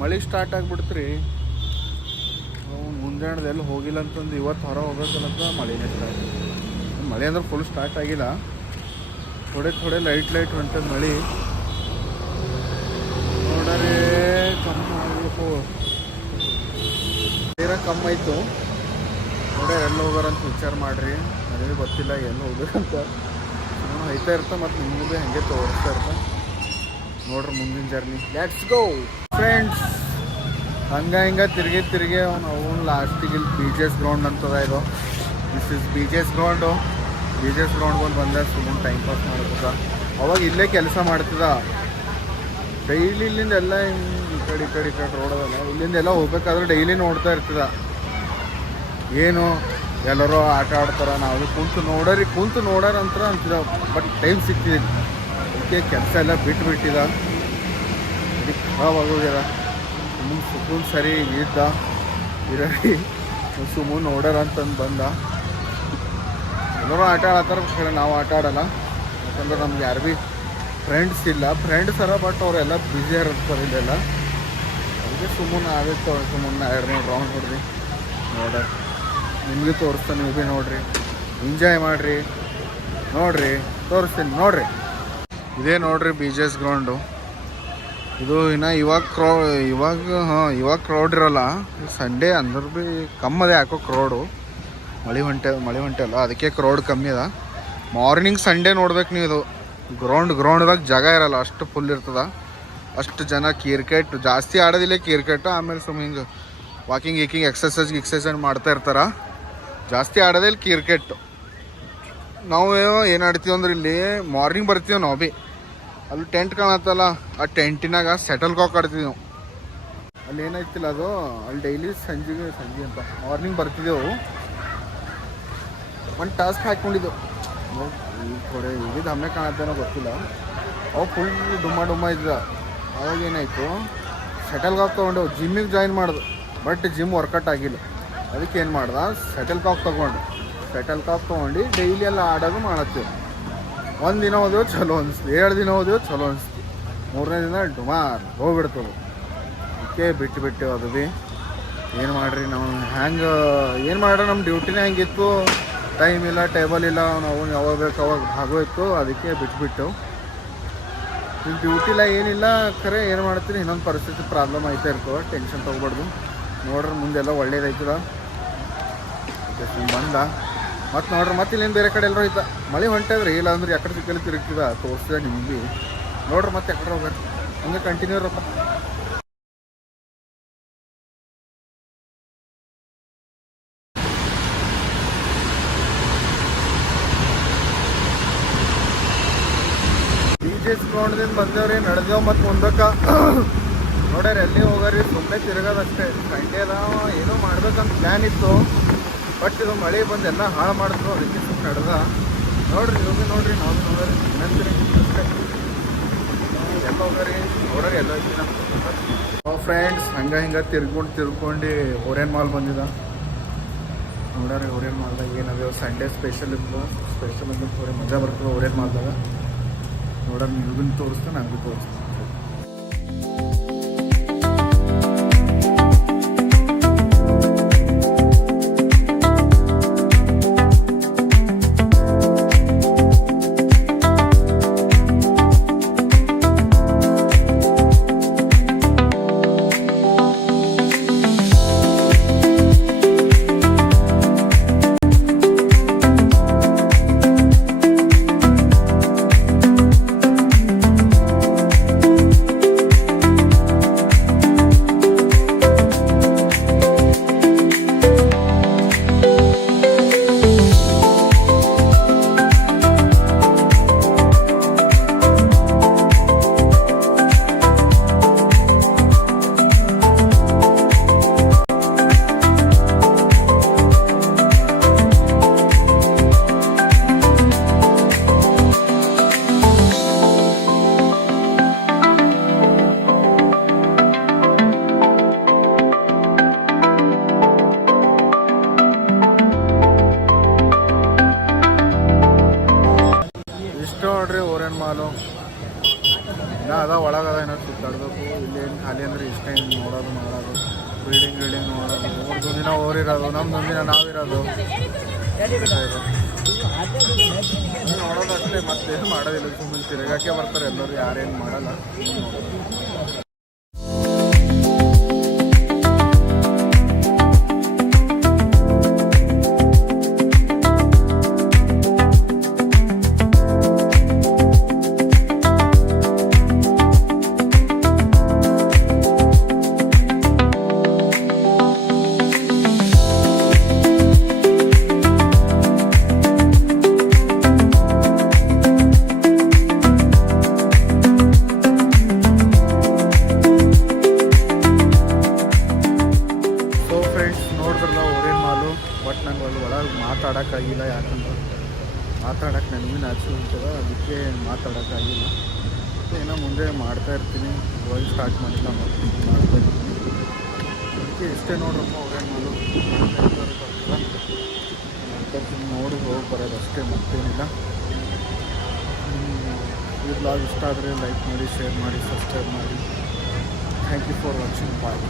ಮಳೆ ಸ್ಟಾರ್ಟ್ ಆಗಿಬಿಡ್ತ್ರಿ. ಮುಂಜಾನೆದು ಎಲ್ಲಿ ಹೋಗಿಲ್ಲ ಅಂತಂದು ಇವತ್ತು ಹೊರ ಹೋಗೋದಲ್ಲಂತ ಮಳೆನೇ ಸ್ಟಾರ್ಟ್. ಮಳೆ ಅಂದ್ರೆ ಫುಲ್ ಸ್ಟಾರ್ಟ್ ಆಗಿಲ್ಲ, ಥೋಡೆ ಲೈಟ್ ಹೊಂಟದ ಮಳೆ. ನೋಡ್ರಿ ಕಮ್ಮಿ ಆಗಬೇಕು, ತೀರ ಕಮ್ಮಿ ಆಯಿತು. ನೋಡ್ರಿ ಎಲ್ಲಿ ಹೋಗೋರಂತ ವಿಚಾರ ಮಾಡಿರಿ. ನನಗೆ ಗೊತ್ತಿಲ್ಲ ಎಲ್ಲಿ ಹೋಗ್ಬೇಕಂತ. ಐತಾ ಇರ್ತಾ ಮತ್ತು ನಿಮಗೂ ಭೀ ಹಾಗೆ ತೋರಿಸ್ತಾ ಇರ್ತಾ. ನೋಡ್ರಿ ಮುಂದಿನ ಜರ್ನಿ. Let's go friends. ಹಿಂಗೆ ತಿರುಗಿ ನಾವು ಲಾಸ್ಟಿಗೆ ಇಲ್ಲಿ BJS ಗ್ರೌಂಡ್ ಅಂತದ. ಇದು this is BJS ground. BJS ಗ್ರೌಂಡ್ಗೆ ಬಂದ ಸುಮ್ಮನೆ ಟೈಮ್ ಪಾಸ್ ಮಾಡ್ತದ. ಅವಾಗ ಇಲ್ಲೇ ಕೆಲಸ ಮಾಡ್ತದ. ಡೈಲಿ ಇಲ್ಲಿಂದ ಎಲ್ಲ ಹಿಂಗೆ ಈ ಕಡೆ ರೋಡ್ ಅದಲ್ಲ, ಇಲ್ಲಿಂದ ಎಲ್ಲ ಹೋಗ್ಬೇಕಾದ್ರೆ ಡೈಲಿ ನೋಡ್ತಾ ಇರ್ತದ. ಏನು ಎಲ್ಲರೂ ಆಟ ಆಡ್ತಾರೆ, ನಾವು ಕುಂತು ನೋಡೋರಂತ ಅಂತಿದ. ಬಟ್ ಟೈಮ್ ಸಿಗ್ತಿದೆ, ಅದಕ್ಕೆ ಕೆಲಸ ಎಲ್ಲ ಬಿಟ್ಟಿದ. ಇದಕ್ಕೆ ಖರಾಬ್ ಆಗೋಗ್ಯದ. ಸುಮ್ಮನೆ ಸರಿ ಇದ್ದ ಇರಲಿ, ಸುಮ್ಮನೆ ನೋಡ್ಯಾರಂತಂದು ಬಂದ. ಎಲ್ಲರೂ ಆಟ ಆಡತ್ತಾರ, ನಾವು ಆಟ ಆಡೋಲ್ಲ. ಯಾಕಂದ್ರೆ ನಮ್ಗೆ ಯಾರು ಭೀ ಫ್ರೆಂಡ್ಸ್ ಇಲ್ಲ. ಫ್ರೆಂಡ್ಸ್ ಅರ, ಬಟ್ ಅವರೆಲ್ಲ ಬ್ಯುಸಿ ಇರ್ತಾರೆ ಇಲ್ಲೆಲ್ಲ. ಅದಕ್ಕೆ ಸುಮ್ಮನೆ ಆಗುತ್ತೆ. ಸುಮ್ಮನೆ 2-3 ರೌಂಡ್ ಹೊಡ್ರಿ. ನಿಮಗೆ ತೋರಿಸ್ತಾನೆ, ನೀವು ಭೀ ನೋಡಿರಿ, ಎಂಜಾಯ್ ಮಾಡಿರಿ. ತೋರಿಸ್ತೀನಿ ನೋಡ್ರಿ. ಇದೇ ನೋಡ್ರಿ BJS ಗ್ರೌಂಡು. ಇದು ಇನ್ನು ಇವಾಗ ಕ್ರೌಡ್ ಇರೋಲ್ಲ. ಸಂಡೇ ಅಂದ್ರೆ ಭೀ ಕಮ್ಮದೆ ಯಾಕೋ ಕ್ರೌಡು. ಮಳೆ ಹೊಂಟೆ ಅಲ್ಲ, ಅದಕ್ಕೆ ಕ್ರೌಡ್ ಕಮ್ಮಿ ಅದ. ಮಾರ್ನಿಂಗ್ ಸಂಡೇ ನೋಡ್ಬೇಕು ನೀವು. ಇದು ಗ್ರೌಂಡ್ದಾಗ ಜಾಗ ಇರಲ್ಲ, ಅಷ್ಟು ಫುಲ್ ಇರ್ತದ. ಅಷ್ಟು ಜನ ಕ್ರಿಕೆಟ್ ಜಾಸ್ತಿ ಆಡೋದಿಲ್ಲ. ಕ್ರಿಕೆಟ್ ಆಮೇಲೆ ಸುಮ್ಮನೆ ಹಿಂಗೆ ವಾಕಿಂಗ್ ಎಕ್ಸಸೈಸ್ ಮಾಡ್ತಾ ಇರ್ತಾರೆ. ಜಾಸ್ತಿ ಆಡೋದಿಲ್ಲ ಕ್ರಿಕೆಟ್. ನಾವು ಏನು ಆಡ್ತೀವಿ ಅಂದ್ರೆ ಇಲ್ಲಿ ಮಾರ್ನಿಂಗ್ ಬರ್ತೀವಿ ನಾವು ಭೀ. ಅಲ್ಲಿ ಟೆಂಟ್ ಕಾಣತ್ತಲ್ಲ, ಆ ಟೆಂಟಿನಾಗ ಸೆಟಲ್ ಕಾಕ್ ಆಡ್ತೀವಿ ನಾವು. ಅಲ್ಲಿ ಏನಾಯ್ತಿಲ್ಲ ಅದು, ಅಲ್ಲಿ ಡೈಲಿ ಸಂಜೆ ಅಂತ ಮಾರ್ನಿಂಗ್ ಬರ್ತಿದ್ದೆವು. ಒಂದು ಟಾಸ್ಕ್ ಹಾಕ್ಕೊಂಡಿದ್ದೆವು. ಥೋಡೆ ಇದು ಹಮ್ಮೆ ಕಾಣತ್ತೇನೋ ಗೊತ್ತಿಲ್ಲ. ಅವು ಫುಲ್ ಡುಮ್ಮ ಇದ್ದ. ಅವಾಗ ಏನಾಯಿತು, ಸೆಟಲ್ ಕಾಕ್ ತೊಗೊಂಡೆವು. ಜಿಮ್ಮಿಗೆ ಜಾಯಿನ್ ಮಾಡೋದು, ಬಟ್ ಜಿಮ್ ವರ್ಕೌಟ್ ಆಗಿಲ್ಲ. ಅದಕ್ಕೆ ಏನು ಮಾಡ್ದೆ, ಸೆಟಲ್ ಕಾಕ್ ತೊಗೊಂಡು ಡೈಲಿ ಎಲ್ಲ ಆಡೋದು ಮಾಡತ್ತೀವಿ. ಒಂದು ದಿನ ಹೋದೆವು ಚಲೋ ಅನಿಸ್ತು, 2 ದಿನ ಹೋದೆವು ಚಲೋ ಅನಿಸ್ತು, 3ನೇ ದಿನ ಡುಮಾರ್ ಹೋಗ್ಬಿಡ್ತದೆ. ಅದಕ್ಕೆ ಬಿಟ್ಟು ಅದು ಭೀ ಏನು ಮಾಡಿರಿ. ನಾವು ಏನು ಮಾಡ್ರೆ ನಮ್ಮ ಡ್ಯೂಟಿನೇ ಹೆಂಗಿತ್ತು, ಟೈಮ್ ಇಲ್ಲ, ಟೇಬಲ್ ಇಲ್ಲ, ನಾವು ಯಾವಾಗ ಬೇಕು ಅವಾಗ ಭಾಗೋಯ್ತು. ಅದಕ್ಕೆ ಬಿಟ್ಬಿಟ್ಟು ನಿಮ್ಮ ಡ್ಯೂಟಿಲ್ಲ ಏನಿಲ್ಲ. ಖರೆ ಏನು ಮಾಡ್ತೀರಿ, ಇನ್ನೊಂದು ಪರಿಸ್ಥಿತಿ ಪ್ರಾಬ್ಲಮ್ ಐತೆ ಇರ್ತವೆ. ಟೆನ್ಷನ್ ತೊಗೊಬಾರ್ದು. ನೋಡ್ರಿ ಮುಂದೆಲ್ಲ ಒಳ್ಳೇದಾಯ್ತದ. ಬಂದ ಮತ್ತು ನೋಡ್ರಿ, ಮತ್ತೆ ಇಲ್ಲೇನು ಬೇರೆ ಕಡೆ ಎಲ್ಲರೂ ಐತ. ಮಳೆ ಹೊಂಟದ್ರಿ, ಇಲ್ಲ ಅಂದ್ರೆ ಎಕಡೆ ಸಿಕ್ಕಲ್ಲಿ ತಿರುಗ್ತಿದ. ತೋರಿಸಿದೆ ನಿಮಗೆ. ನೋಡ್ರಿ ಮತ್ತೆ ಎಕಡೆ ಹೋಗ್ಬೇಕು, ಹಂಗೆ ಕಂಟಿನ್ಯೂ ಇರಪ್ಪ. BJS ಗ್ರೌಂಡ್ದಿಂದ ಬಂದೇವ್ರಿ, ನಡೆದೇವು. ಮತ್ತು ಮುಂದಕ್ಕೆ ನೋಡ್ಯಾರ ಎಲ್ಲಿ ಹೋಗ್ರಿ, ಸುಮ್ಮನೆ ತಿರುಗೋದಷ್ಟೇ. ಸಂಡೇ ಏನೋ ಮಾಡ್ಬೇಕಂತ ಪ್ಲ್ಯಾನ್ ಇತ್ತು, ಬಟ್ ಇದು ಮಳೆ ಬಂದು ಎಲ್ಲ ಹಾಳು ಮಾಡಿದ್ರು. ಅದಕ್ಕೆ ಸುಮ್ಮನೆ ನಡೆದ. ನೋಡ್ರಿ ನೀವು ಭೀ ನೋಡ್ರಿ, ನಾವು ಭೀ ನೋಡ್ರಿ. ಏನಂತೀರಿ ಅಷ್ಟೇ. ಎಲ್ಲ ಹೋಗ್ರಿ ಎಲ್ಲ ಐತಿ ನಮ್ಮ ಫ್ರೆಂಡ್ಸ್. ಹಿಂಗೆ ತಿರ್ಕೊಂಡು ಓರಿಯನ್ ಮಾಲ್ ಬಂದಿದ. ನೋಡ್ರಿ ಓರಿಯನ್ ಮಾಲ್ದಾಗ ಏನಾದ್ರು ಸಂಡೇ ಸ್ಪೆಷಲ್ ಅಂದ್ರೆ ಥೋಡೆ ಮಜಾ ಬರ್ತದೆ ಓರಿಯನ್ ಮಾಲ್ದಾಗ. ನೋಡ್ರಿ ನೀವು ಭೀ ತೋರಿಸ್ತಾ, ನಂಗೆ ಭೀ ತೋರಿಸ್ತೀನಿ. ಇಷ್ಟೇ ನೋಡೋದು ಮಾಡೋದು ಬಿಲ್ಡಿಂಗ್ ನೋಡೋದು ಅವ್ರದ್ದು ದಿನ ಓರಿರೋದು ನಮ್ದೊಂದು ದಿನ ನಾವಿರೋದು ನೋಡೋದು ಅಷ್ಟೇ ಮತ್ತೇನು ಮಾಡೋದಿಲ್ಲ ಸುಮ್ಮನೆ ತಿರುಗಾಕೆ ಬರ್ತಾರೆ ಎಲ್ಲರೂ ಯಾರೇನು ಮಾಡಲ್ಲ. ಬಟ್ ನಂಗೆ ಅಲ್ಲಿ ಒಳಗೆ ಮಾತಾಡೋಕ್ಕಾಗಿಲ್ಲ, ಯಾಕಂದ್ರೆ ಮಾತಾಡೋಕ್ಕೆ ನನಗೂ ನಾಚಿಕೆ ಆಗ್ತದೆ, ಅದಕ್ಕೆ ಮಾತಾಡೋಕ್ಕಾಗಿಲ್ಲ. ಏನೋ ಮುಂದೆ ಮಾಡ್ತಾಯಿರ್ತೀನಿ, ಇವಾಗ ಸ್ಟಾರ್ಟ್ ಮಾಡಿಲ್ಲ ಮಾಡ್ತಾಯಿರ್ತೀನಿ. ಅದಕ್ಕೆ ಇಷ್ಟೇ ನೋಡ್ರಪ್ಪ ಅವ್ರೇನು ಮಾಲು ನೋಡಿ ಹೋಗಿ ಬರೋದು ಅಷ್ಟೇ, ಮತ್ತೇನಿಲ್ಲ. ಈ ಬ್ಲಾಗ್ ಇಷ್ಟ ಆದರೆ ಲೈಕ್ ಮಾಡಿ, ಶೇರ್ ಮಾಡಿ, ಸಬ್ಸ್ಕ್ರೈಬ್ ಮಾಡಿ. Thank you for watching. Bye.